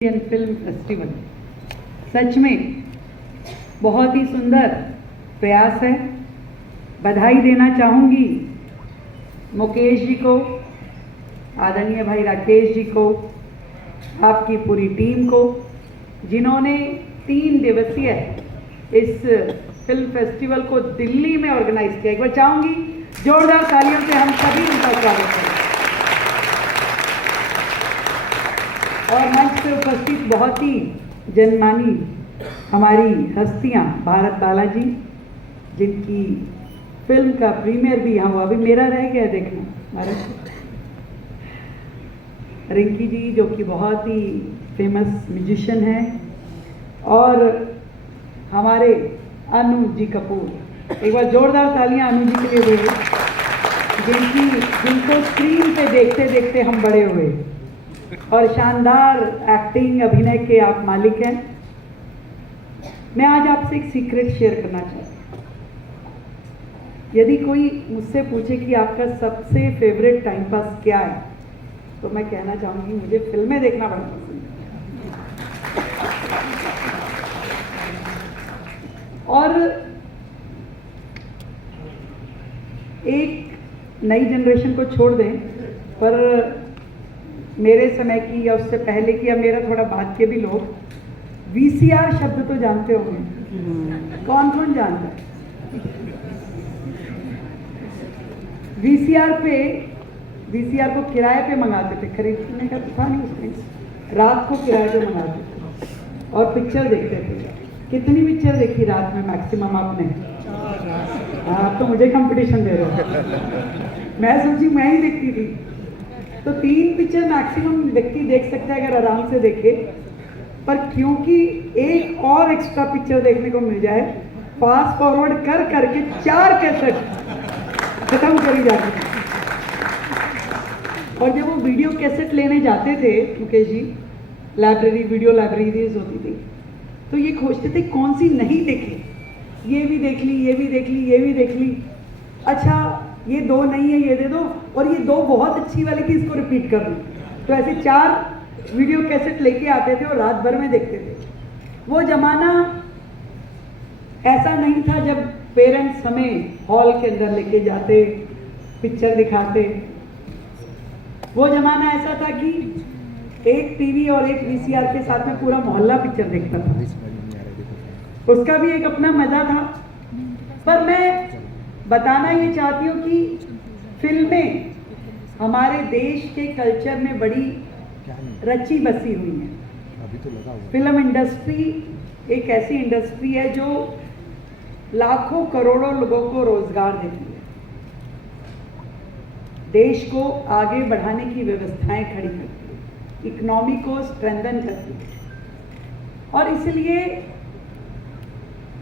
Indian film festival सच में बहुत ही सुंदर प्रयास है। बधाई देना चाहूँगी मुकेश जी को, आदरणीय भाई राकेश जी को, आपकी पूरी टीम को, जिन्होंने 3 दिवसीय इस फिल्म फेस्टिवल को दिल्ली में ऑर्गेनाइज किया। एक बार चाहूँगी जोरदार तालियों से हम सभी उनका स्वागत करें। और मंच पर उपस्थित बहुत ही जनमानी हमारी हस्तियां, भारत बालाजी जिनकी फिल्म का प्रीमियर भी यहाँ हुआ, अभी मेरा रह गया देखना, भारत रिंकी जी जो कि बहुत ही फेमस म्यूजिशियन हैं, और हमारे अनु जी कपूर। एक बार जोरदार तालियां अनु जी के लिए दो, जिनको स्क्रीन पे देखते देखते हम बड़े हुए और शानदार एक्टिंग अभिनय के आप मालिक हैं। मैं आज आपसे एक सीक्रेट शेयर करना चाहती हूँ। यदि कोई मुझसे पूछे कि आपका सबसे फेवरेट टाइम पास क्या है, तो मैं कहना चाहूँगी मुझे फिल्में देखना बड़ा पसंद है। और एक नई जनरेशन को छोड़ दें, पर मेरे समय की या उससे पहले की या मेरा थोड़ा बाद के भी लोग वीसीआर शब्द तो जानते होंगे। कौन कौन जानता है? वीसीआर को किराए पे मंगाते थे, खरीदने का तो था नहीं उसमें, रात को किराए पे मंगाते थे और पिक्चर देखते थे। कितनी पिक्चर देखी रात में मैक्सिमम आपने? आप तो मुझे कंपटीशन दे रहे हो। मैं सोची मैं ही देखती थी। तो 3 पिक्चर मैक्सिमम व्यक्ति देख सकता है अगर आराम से देखे, पर क्योंकि एक और एक्स्ट्रा पिक्चर देखने को मिल जाए, फास्ट फॉरवर्ड कर करके 4 कैसेट खत्म करी जाती थी। और जब वो वीडियो कैसेट लेने जाते थे Mukesh ji, library, video libraries होती थी, तो ये खोजते थे कौन सी नहीं देखी, ये भी देख ली, ये भी देख ली, ये भी देख ली, अच्छा ये 2 नहीं है ये दे दो, और ये 2 बहुत अच्छी वाली थी इसको रिपीट कर दो। तो ऐसे 4 वीडियो कैसेट लेके आते थे और रात भर में देखते थे। वो जमाना ऐसा नहीं था जब पेरेंट्स हमें हॉल के अंदर लेके जाते, पिक्चर दिखाते। वो जमाना ऐसा था कि एक टीवी और एक वीसीआर के साथ में पूरा मोहल्ला पिक्चर देखता था। उसका भी एक अपना मजा था। पर मैं बताना ये चाहती हूँ कि फिल्में हमारे देश के कल्चर में बड़ी रची बसी हुई हैं। फिल्म इंडस्ट्री एक ऐसी इंडस्ट्री है जो लाखों करोड़ों लोगों को रोजगार देती है, देश को आगे बढ़ाने की व्यवस्थाएं खड़ी करती है, इकोनॉमी को स्ट्रेंथन करती है। और इसलिए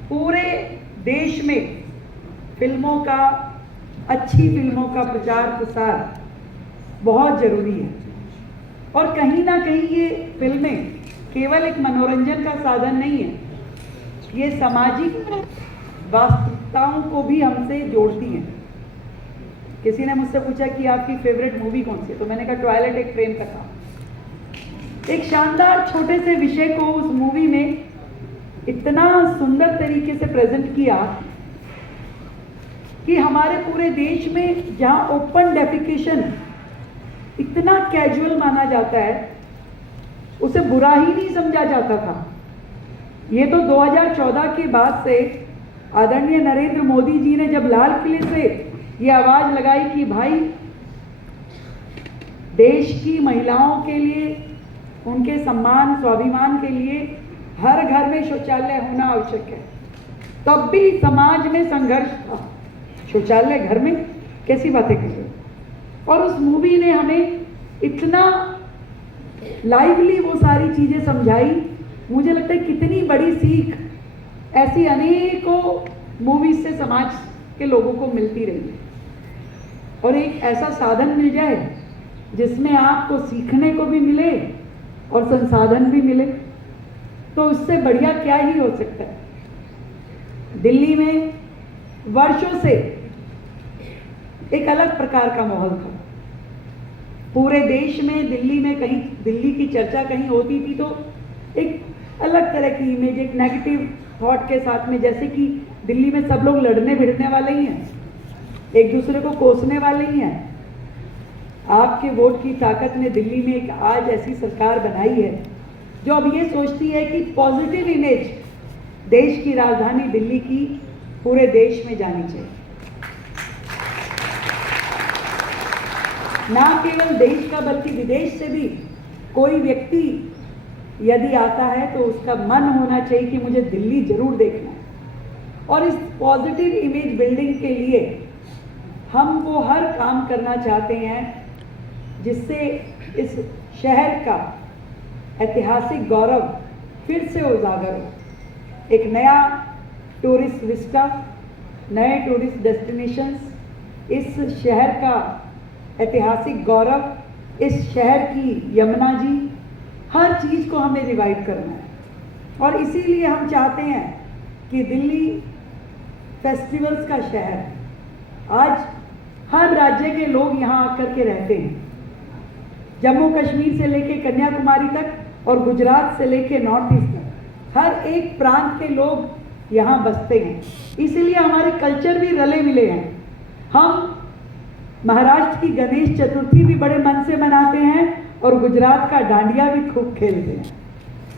पूरे देश में फिल्मों का, अच्छी फिल्मों का प्रचार प्रसार बहुत जरूरी है। और कहीं ना कहीं ये फिल्में केवल एक मनोरंजन का साधन नहीं है, ये सामाजिक वास्तविकताओं को भी हमसे जोड़ती हैं। किसी ने मुझसे पूछा कि आपकी फेवरेट मूवी कौन सी है, तो मैंने कहा ट्वाइलाइट एक प्रेम कथा। एक शानदार छोटे से विषय को उस मूवी में इतना सुंदर तरीके से प्रेजेंट किया कि हमारे पूरे देश में जहां ओपन डेफिकेशन इतना कैजुअल माना जाता है, उसे बुरा ही नहीं समझा जाता था। ये तो 2014 के बाद से आदरणीय नरेंद्र मोदी जी ने जब लाल किले से ये आवाज लगाई कि भाई देश की महिलाओं के लिए, उनके सम्मान स्वाभिमान के लिए हर घर में शौचालय होना आवश्यक है, तब भी समाज में संघर्ष था। शौचालय घर में, कैसी बातें कर रहे हो? और उस मूवी ने हमें इतना लाइवली वो सारी चीजें समझाई। मुझे लगता है कितनी बड़ी सीख ऐसी अनेकों मूवीज से समाज के लोगों को मिलती रही है। और एक ऐसा साधन मिल जाए जिसमें आपको सीखने को भी मिले और संसाधन भी मिले, तो उससे बढ़िया क्या ही हो सकता है। दिल्ली में वर्षों से एक अलग प्रकार का माहौल था। पूरे देश में दिल्ली में कहीं दिल्ली की चर्चा कहीं होती थी तो एक अलग तरह की इमेज, एक नेगेटिव थॉट के साथ में, जैसे कि दिल्ली में सब लोग लड़ने भिड़ने वाले ही हैं, एक दूसरे को कोसने वाले ही हैं। आपके वोट की ताकत ने दिल्ली में एक आज ऐसी सरकार बनाई है जो अब ये सोचती है कि पॉजिटिव इमेज देश की राजधानी दिल्ली की पूरे देश में जानी चाहिए। ना केवल देश का बल्कि विदेश से भी कोई व्यक्ति यदि आता है तो उसका मन होना चाहिए कि मुझे दिल्ली जरूर देखना है। और इस पॉजिटिव इमेज बिल्डिंग के लिए हम वो हर काम करना चाहते हैं जिससे इस शहर का ऐतिहासिक गौरव फिर से उजागर हो। एक नया टूरिस्ट विस्टा, नए टूरिस्ट डेस्टिनेशंस, इस शहर का ऐतिहासिक गौरव, इस शहर की यमुना जी, हर चीज़ को हमें रिवाइव करना है। और इसीलिए हम चाहते हैं कि दिल्ली फेस्टिवल्स का शहर है। आज हर राज्य के लोग यहाँ आकर के रहते हैं, जम्मू कश्मीर से लेके कन्याकुमारी तक और गुजरात से लेके नॉर्थ ईस्ट तक हर एक प्रांत के लोग यहाँ बसते हैं। इसीलिए हमारे कल्चर भी रले मिले हैं। हम महाराष्ट्र की गणेश चतुर्थी भी बड़े मन से मनाते हैं और गुजरात का डांडिया भी खूब खेलते हैं।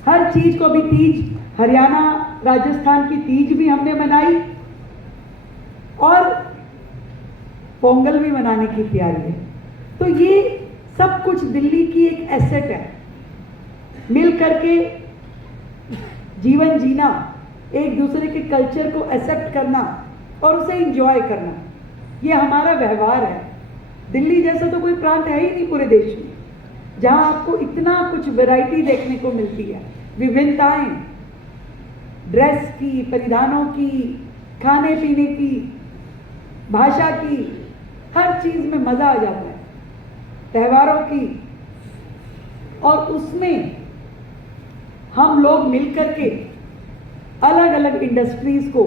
हर चीज़ को भी, तीज हरियाणा राजस्थान की तीज भी हमने मनाई और पोंगल भी मनाने की तैयारी है। तो ये सब कुछ दिल्ली की एक एसेट है। मिल करके जीवन जीना, एक दूसरे के कल्चर को एक्सेप्ट करना और उसे एंजॉय करना, ये हमारा व्यवहार है। दिल्ली जैसा तो कोई प्रांत है ही नहीं पूरे देश में जहां आपको इतना कुछ वैरायटी देखने को मिलती है। विभिन्नताएं, ड्रेस की, परिधानों की, खाने पीने की, भाषा की, हर चीज में मजा आ जाता है, त्योहारों की। और उसमें हम लोग मिलकर के अलग अलग इंडस्ट्रीज को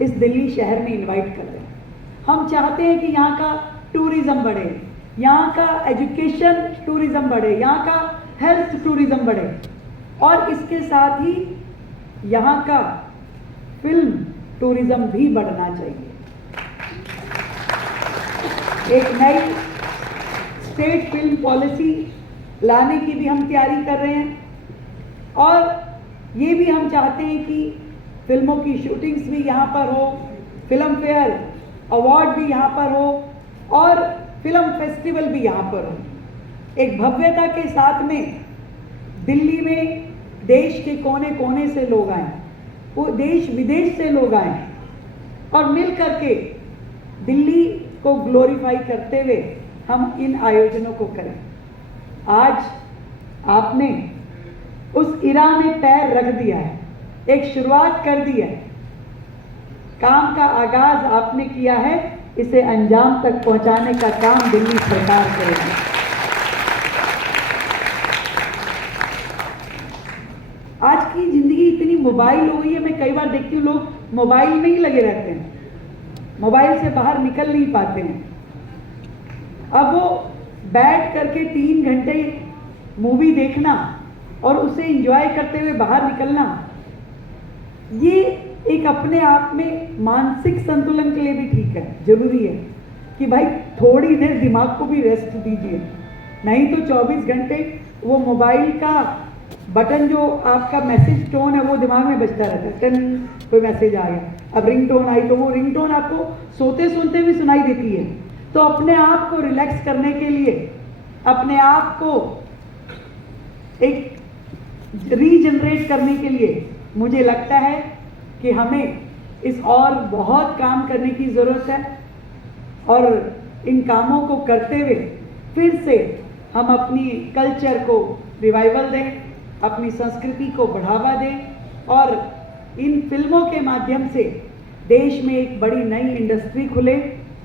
इस दिल्ली शहर में इनवाइट कर रहे हैं। हम चाहते हैं कि यहाँ का टूरिज्म बढ़े, यहाँ का एजुकेशन टूरिज्म बढ़े, यहाँ का हेल्थ टूरिज्म बढ़े और इसके साथ ही यहाँ का फिल्म टूरिज्म भी बढ़ना चाहिए। एक नई स्टेट फिल्म पॉलिसी लाने की भी हम तैयारी कर रहे हैं और ये भी हम चाहते हैं कि फिल्मों की शूटिंग्स भी यहाँ पर हो, फिल्म फेयर अवार्ड भी यहाँ पर हो और फिल्म फेस्टिवल भी यहाँ पर हो। एक भव्यता के साथ में दिल्ली में देश के कोने कोने से लोग आए, वो देश विदेश से लोग आए और मिल करके दिल्ली को ग्लोरीफाई करते हुए हम इन आयोजनों को करें। आज आपने उस इरा में पैर रख दिया है, एक शुरुआत कर दी है, काम का आगाज आपने किया है, इसे अंजाम तक पहुंचाने का काम दिल्ली सरकार करेगी। आज की जिंदगी इतनी मोबाइल हो गई है, मैं कई बार देखती हूँ लोग मोबाइल में ही लगे रहते हैं, मोबाइल से बाहर निकल नहीं पाते हैं। अब वो बैठ करके 3 घंटे मूवी देखना और उसे एंजॉय करते हुए बाहर निकलना, ये एक अपने आप में मानसिक संतुलन के लिए भी ठीक है, जरूरी है कि भाई थोड़ी देर दिमाग को भी रेस्ट दीजिए। नहीं तो 24 घंटे वो मोबाइल का बटन जो आपका मैसेज टोन है वो दिमाग में बजता रहता है, टन कोई मैसेज आ गया, अब रिंग टोन आई तो वो रिंग टोन आपको सोते सुनते भी सुनाई देती है। तो अपने आप को रिलैक्स करने के लिए, अपने आप को एक रीजनरेट करने के लिए मुझे लगता है कि हमें इस और बहुत काम करने की ज़रूरत है और इन कामों को करते हुए फिर से हम अपनी कल्चर को रिवाइवल दें, अपनी संस्कृति को बढ़ावा दें और इन फिल्मों के माध्यम से देश में एक बड़ी नई इंडस्ट्री खुले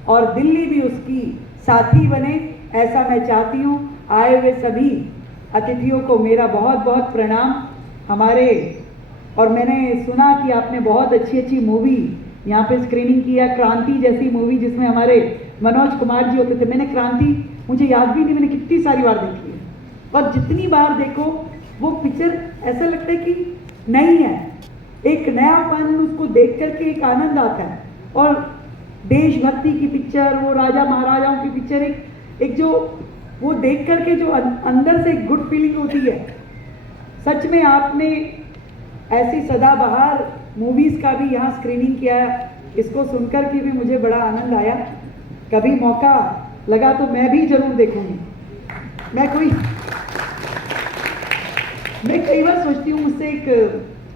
और दिल्ली भी उसकी साथी बने, ऐसा मैं चाहती हूँ। आए हुए सभी अतिथियों को मेरा बहुत बहुत प्रणाम। हमारे और मैंने सुना कि आपने बहुत अच्छी अच्छी मूवी यहाँ पे स्क्रीनिंग किया, क्रांति जैसी मूवी जिसमें हमारे मनोज कुमार जी होते थे। मैंने क्रांति मुझे याद भी नहीं मैंने कितनी सारी बार देखी है, और जितनी बार देखो वो पिक्चर ऐसा लगता है कि नई है, एक नयापन उसको देख करके एक आनंद आता है। और देशभक्ति की पिक्चर, वो राजा महाराजाओं की पिक्चर, एक जो वो देख करके जो अंदर से एक गुड फीलिंग होती है। सच में आपने ऐसी सदाबहार मूवीज़ का भी यहाँ स्क्रीनिंग किया है, इसको सुनकर के भी मुझे बड़ा आनंद आया। कभी मौका लगा तो मैं भी जरूर देखूंगी। मैं कई बार सोचती हूँ, मुझसे एक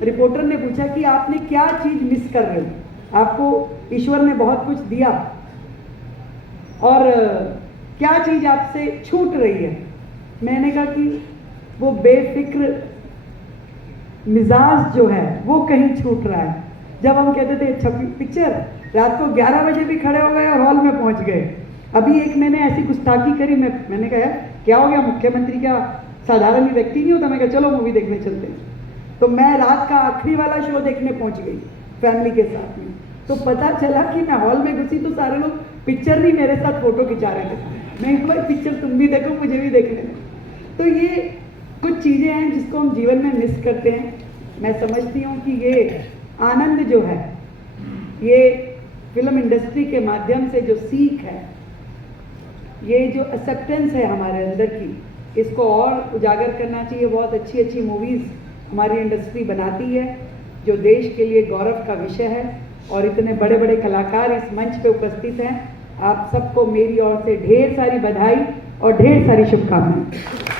रिपोर्टर ने पूछा कि आपने क्या चीज़ मिस कर रहे हो, आपको ईश्वर ने बहुत कुछ दिया और क्या चीज़ आपसे छूट रही है। मैंने कहा कि वो बेफिक्र मिजाज जो है वो कहीं छूट रहा है। जब हम कहते थे अच्छा पिक्चर, रात को 11 बजे भी खड़े हो गए और हॉल में पहुंच गए। अभी एक मैंने ऐसी गुस्ताखी करी, मैंने कहा क्या हो गया, मुख्यमंत्री क्या साधारण ही व्यक्ति नहीं होता। मैं कहा चलो मूवी देखने चलते हैं। तो मैं रात का आखिरी वाला शो देखने पहुंच गई फैमिली के साथ में। तो पता चला कि मैं हॉल में घुसी तो सारे लोग पिक्चर नहीं मेरे साथ फोटो खिंचा रहे थे। मैं भाई पिक्चर तुम भी देखो, मुझे भी देखने दो। तो ये कुछ चीज़ें हैं जिसको हम जीवन में मिस करते हैं। मैं समझती हूँ कि ये आनंद जो है, ये फिल्म इंडस्ट्री के माध्यम से जो सीख है, ये जो एक्सेप्टेंस है हमारे अंदर की, इसको और उजागर करना चाहिए। बहुत अच्छी अच्छी मूवीज़ हमारी इंडस्ट्री बनाती है जो देश के लिए गौरव का विषय है, और इतने बड़े बड़े कलाकार इस मंच पे उपस्थित हैं। आप सबको मेरी ओर से ढेर सारी बधाई और ढेर सारी शुभकामनाएं।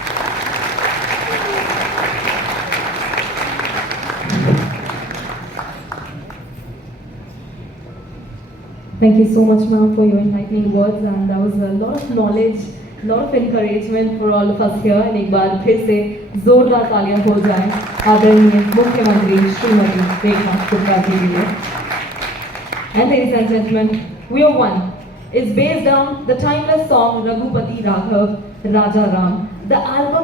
Thank you so much, ma'am, for your enlightening words, and that was a lot of knowledge, lot of encouragement for all of us here. And एक बार फिर से जोरदार तालियां हो जाएं आदरणीय मुख्यमंत्री श्रीमती रेखा गुप्ता जी के लिए। And ladies and gentlemen, We Are One is based on the timeless song Raghupati Raghav Raja Ram. The album